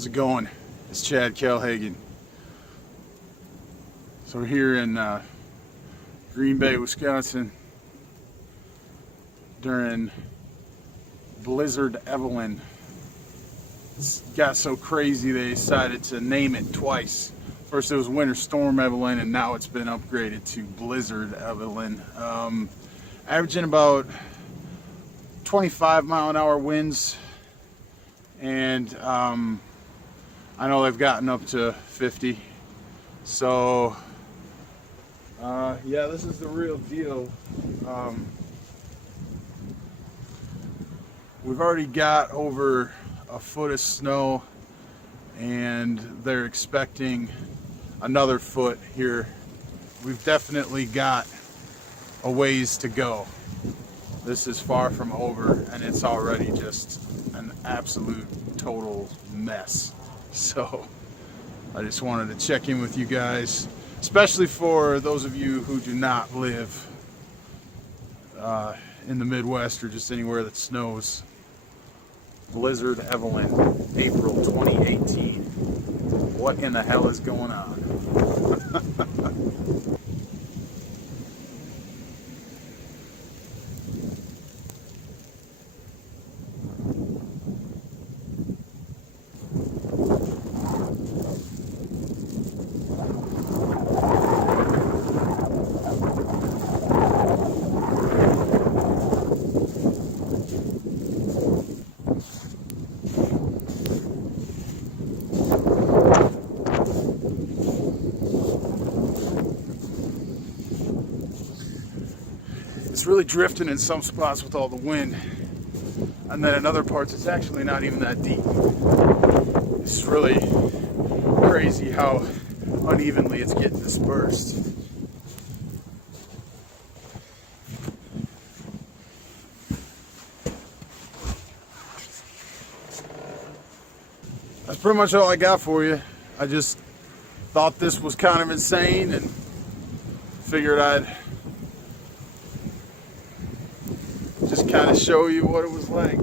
How's it going? It's Chad Kelhagen. So we're here in Green Bay, Wisconsin during Blizzard Evelyn. It got so crazy they decided to name it twice. First it was Winter Storm Evelyn, and now it's been upgraded to Blizzard Evelyn. Averaging about 25-mile-an-hour winds, and I know they've gotten up to 50. So yeah, this is the real deal. We've already got over a foot of snow, and they're expecting another foot here. We've definitely got a ways to go. This is far from over, and it's already just an absolute total mess. So I just wanted to check in with you guys, especially for those of you who do not live in the Midwest or just anywhere that snows. Blizzard Evelyn, April 2018. What in the hell is going on? It's really drifting in some spots with all the wind, and then in other parts it's actually not even that deep. It's really crazy how unevenly it's getting dispersed. That's pretty much all I got for you. I just thought this was kind of insane and figured I'd just kind of show you what it was like.